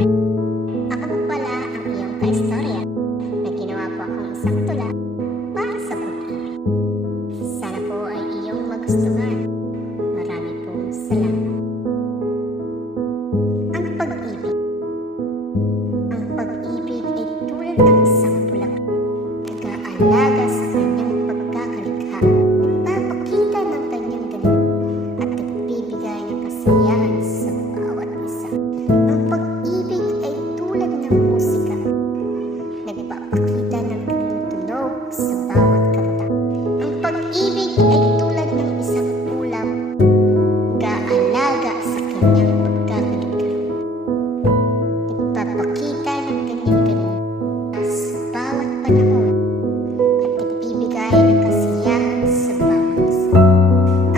Ako po pala ang iyong kaistorya na ginawa po akong isang tula para sa pag-ibig. Sana po ay iyong magustuhan. Marami pong salamat. Ang pag-ibig. Ang pag-ibig ay tulad ng isang bulaklak, nag-aalaga sa kanyang pagkakalikha, nagpapakita ng kanyang galing, at nagbibigay ng kasiyahan sa bawat isa. Ang pag-ibig ay tulad ng musika, nagpapakita ng kanyang tunog sa bawat kanta. Ang pag-ibig ay tulad ng isang ulap, nag-aalaga sa kanyang pagkakalikha, nagpapakita ng kanyang galing sa bawat panahon, at nagbibigay ng kasiyahan sa bawat isa.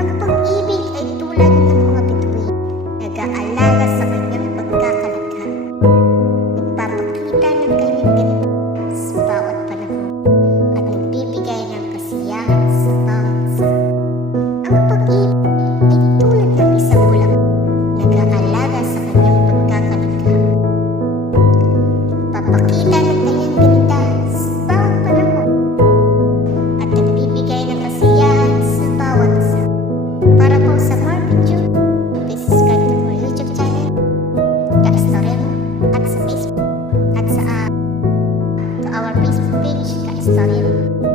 Ang pag-ibig ay tulad ng mga bituin, nag-aalaga sa kanyang pagkakalikha, nagpapakita ng kanyang galing sa bawat panahon, at nagbibigay ng kasiyahan sa bawat isa. Ang pag-ibig ay tulad ng isang bulaklak, nag-aalaga sa kanyang pagkakalikha, nagpapakita ng kanyang ganda sa bawat panahon, at nagbibigay ng kasiyahan sa bawat isa. Para po sa more video, please subscribe to my YouTube channel, Kaistorya Mo, at sa Facebook, at to our Facebook page, Kaistorya Mo.